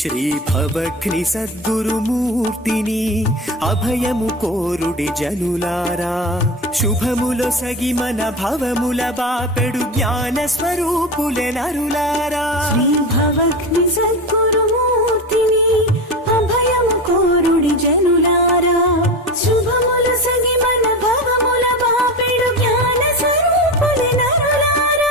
శ్రీ భవఘ్ని సద్గురుమూర్తిని అభయము కోరుడి జనులారా, శుభములో సగి మన భవముల బాపెడు జ్ఞాన స్వరూపులే నరులారా. శ్రీ భవఘ్ని సద్గురుమూర్తిని అభయము కోరుడి జనులారా, శుభములు సగి మన భవముల బాపెడు జ్ఞాన స్వరూపులే నరులారా.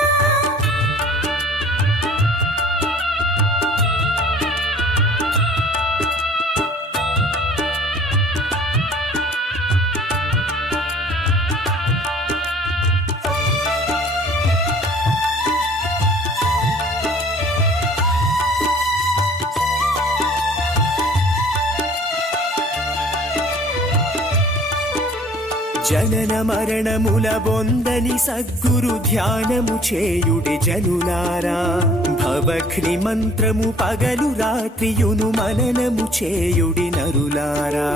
జనన మరణముల బొందని సద్గురు ధ్యానము చేయుడి జనులారా, భవఘ్ని మంత్రము పగలు రాత్రియును మననము చేయుడి నరులారా.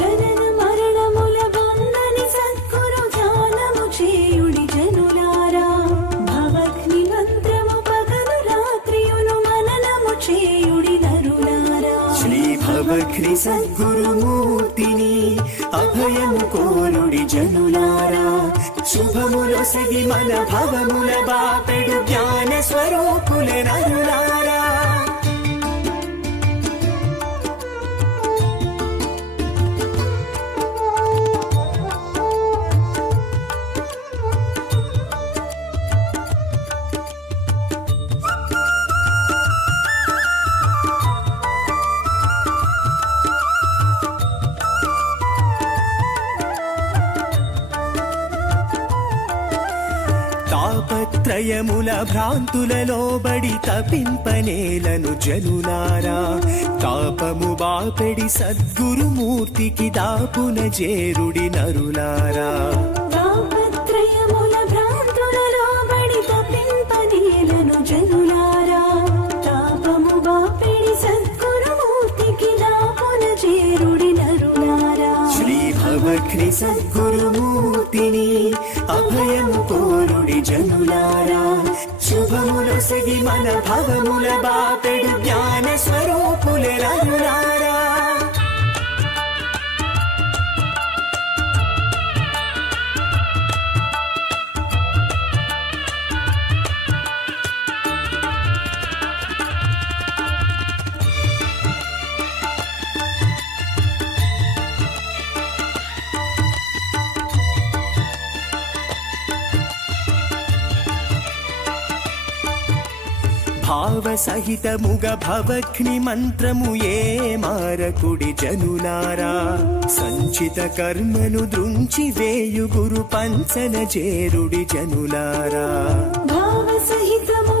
జనన మరణముల బంధని సద్గురు ధ్యానము చేయుడి జనులారా, భవఘ్ని మంత్రము పగలు రాత్రియును మననము చేయుడి నరులారా. శ్రీ భవఘ్ని సద్గురుమూర్తిని అభయము కోరుడి జనులారా, శుభములో సగి మన భవముల బాపెడు జ్ఞాన స్వరూపులే నరులారా. తాపత్రయముల భ్రాంతులలో బడి తపింపనేలను జనులారా, తాపము బాపెడి సద్గురుమూర్తికి దాపున చేరుడి నరులారా. తాపత్రయముల భ్రాంతులలో బడి తపింపనేలను జనులారా, తాపము బాపెడి సద్గురుమూర్తికి దాపున చేరుడి నరులారా. శ్రీ భవఘ్ని సద్గురుమూర్తిని అభయము కోరుడి జనులారా, శుభములో సగి మన భవముల బాపెడు జ్ఞాన స్వరూపులే నరులారా. భావ సహితముగ భవఘ్ని మంత్రము ఏ మారకుడి జనులారా, సంచిత కర్మను దృంచి వేయు గురు పంచన చేరుడి జనులారా. భావ సహితము